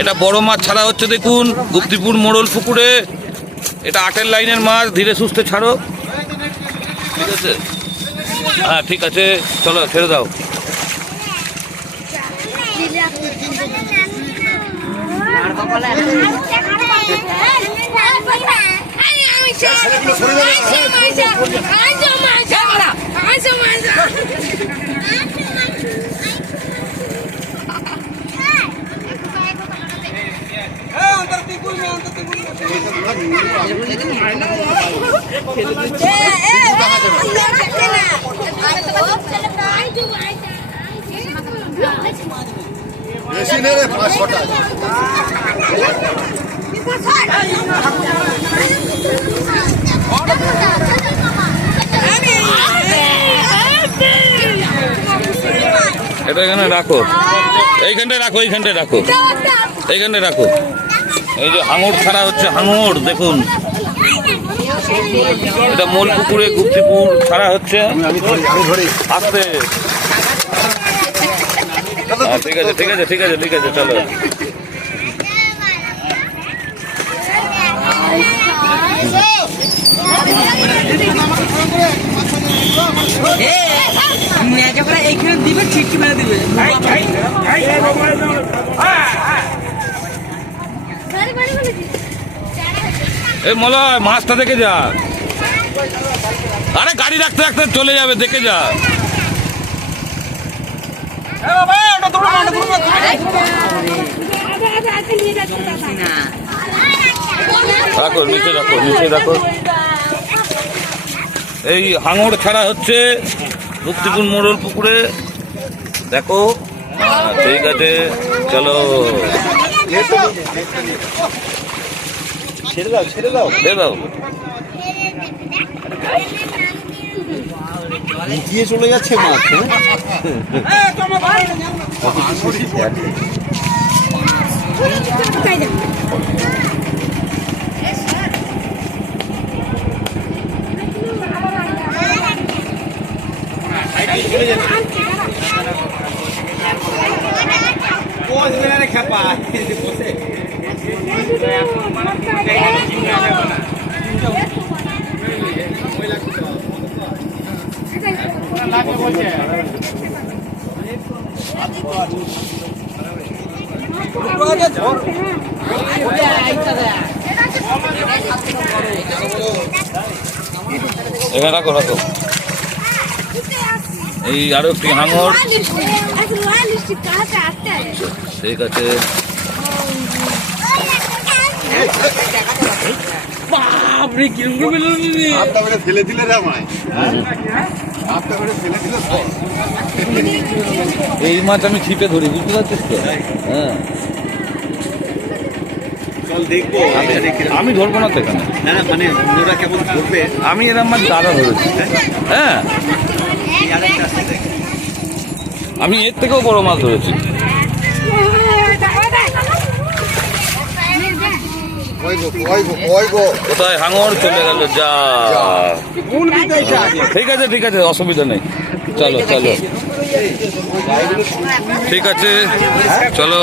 এটা বড় মাছ ছাড়া হচ্ছে, দেখুন গুপ্তিপুর মোড়ল পুকুরে। এটা 8-এর লাইনের মাছ, ধীরে সুস্থে ছাড়ো, ঠিক আছে? হ্যাঁ ঠিক আছে, চলো ছেড়ে দাও। এটা এখানে রাখো, এইখানটায় রাখো, এইখানটায় রাখো, এইখানটায় রাখো। এই যে হাঙর ছাড়া হচ্ছে, হাঙর দেখুন, এটা মোল পুকুরে গুপ্তিপুর ছাড়া হচ্ছে। আসতে ঠিক আছে, ঠিক আছে, ঠিক আছে, ঠিক আছে, চলো। এইখানে দিবে, ছিটকি মেরে দিবে। এই মলয় মাছটা দেখে যা, আরে গাড়ি রাখতে রাখতে চলে যাবে, দেখে যা। রাখো, নিচে রাখো, নিচে রাখো। এই হাঙর ছাড়া হচ্ছে গুপ্তিপুর মোড়ল পুকুরে, দেখো। ঠিক আছে, চলো। ছেড়ে দাও, ছেড়ে দাও, ছেড়ে দাও। নিচে চলে যাচ্ছে মাছ। এখানে রাখো, রাখো। এই আরো একটি হাঙর, ঠিক আছে। ফেলে দিলে রে আমায়, ফেলে দিলে। এই মাছ আমি ছিপে ধরি, বুঝতে পারছিস তো? হ্যাঁ, চল দেখবো। আমি ধরবো না তো এখানে, মানে অন্যরা কেমন ধরবে। আমি এরকম মাছ দাদা ধরেছি। হ্যাঁ, আমি এর থেকেও বড় মাছ ধরেছি। কোথায় হাঙর চলে গেল, যা। ঠিক আছে, ঠিক আছে, অসুবিধা নেই, চলো চলো, ঠিক আছে, চলো।